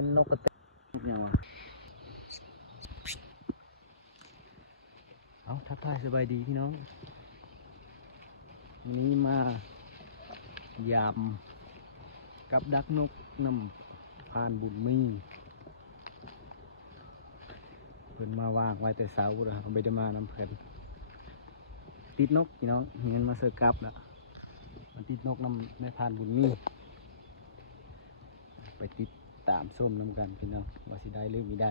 เป็นนกกระเตงเนี่ยวะเอาทักทายสบายดีพี่น้องวันนี้มายามกับดักนกนำพานบุญมีเพิ่นมาวางไว้แต่เสาเลยครับไม่ได้มานำเพิ่นติดนกพี่น้องเงินมาเสิร์ฟกลับแล้วมันติดนกนำในพานบุญมีไปติดตามส้มน้ำกันพี่น้องว่าสิได้หรือไม่ได้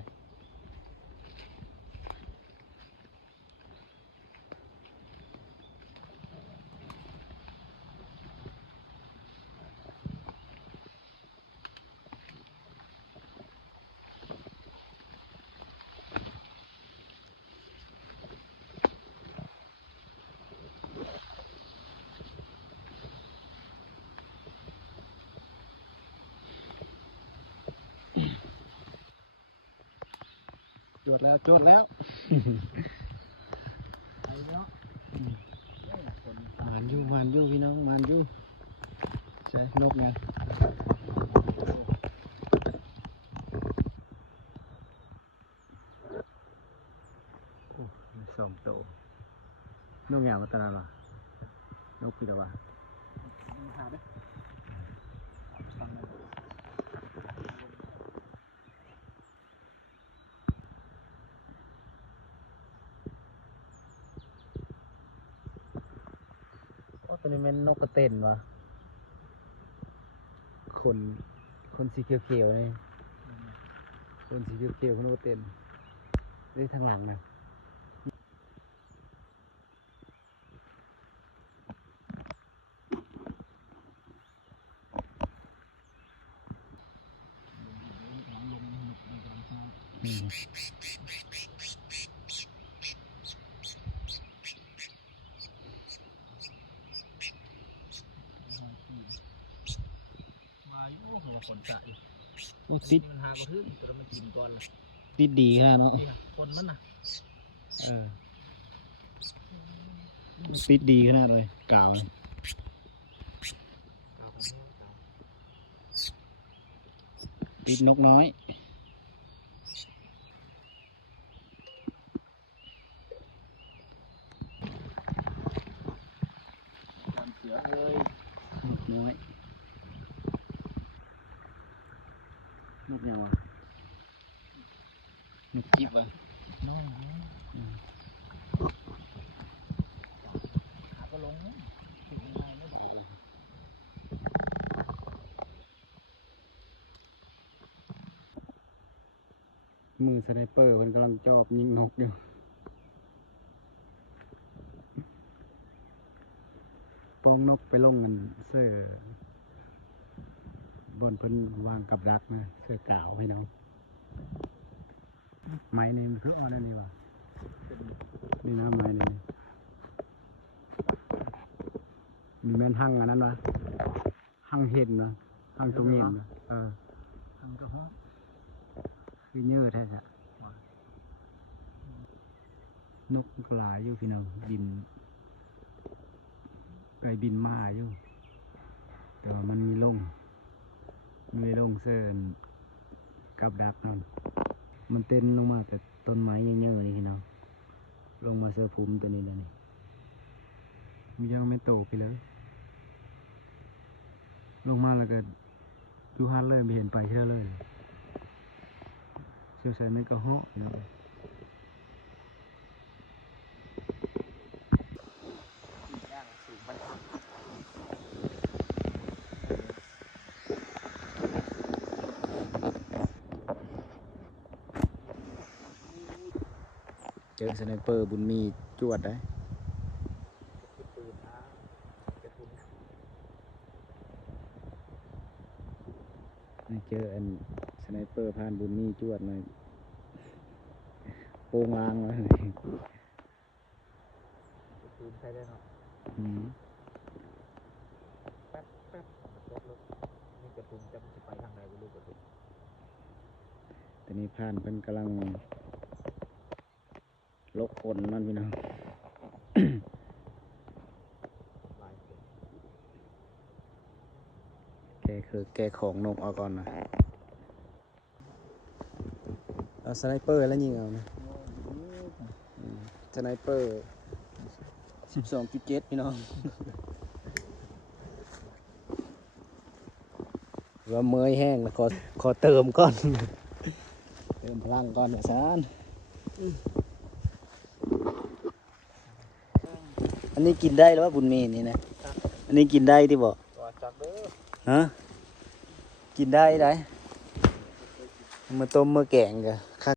จวดแล้วจวดแล้วมันอยู่พี่น้องมันอยู่ใช่นกไงโอ้สองโตนกแง่มาตลาดวะนกปีละวะตัวนี้เป็นนกกระเต็นวะคนสีเขียวๆนี่คนสีเขียวๆคนนกกระเต็นนี่ทางหลังนะคนจ่ายติดมันหาก็ถึงแต่มันกินก่อนละติดดีขนาดเนาะคนมันน่ะติดดีขนาดเลยกาวเลยติดนกน้อยเสือเลยนกน้อยนกยังวะนกจิบวะขาก็ลงมือสไนเปอร์มันกำลังจอบยิงนกอยู่ปองนกไปลงกันเสื้อบนเพิ่นวางกับรักนะเสื้อกาวให้น้องไม้นี่มันคืออ่อนอันนี้วะนี่นะไม้นี่มีแม่นหั่งอันนั้นวะหั่งเห็นนะหั่งตรงเห็นนะหั่งกระห้องคือเยอะแท้ๆนกกลาอยู่พี่น้องบินมาอยู่แต่ว่ามันมีลงเส้นกับดักนั่นมันเต้นลงมาแต่ต้นไม้เยอะๆนี่พี่น้องลงมาเสื้อภูมิตัวนี้แล้วนี่มียังไม่โตไปเลยลงมาแล้วก็ดูฮันเลยไม่เห็นไปเชื่อเลยเชื่อใส่ไม่กระห้องเจอสไนเปอร์บุญมีจวดได้เจออันสไนเปอร์พานบุญมีจวดเลยโปงลางเลยปืนใช้ได้เนาะแป๊บนี่กระตุ้นจะไปทางไหนไม่รู้กระตุ้นตอนนี้พานเพิ่นกำลังลกคนมันพี่น้องแกของนกเอาก่อนนะ เอาสไนเปอร์แล้วยิงเอานะสไนเปอร์ 12.7 พี่น้องว่าเมื่อยแห้งแล้วขอเติมก่อน เติมพลังก่อนเดี๋ยวซานอันนี้กินได้หรือว่าบุญมีนี่นะอันนี้กินได้ที่บอกฮะกินได้มาต้มมาแกงกัน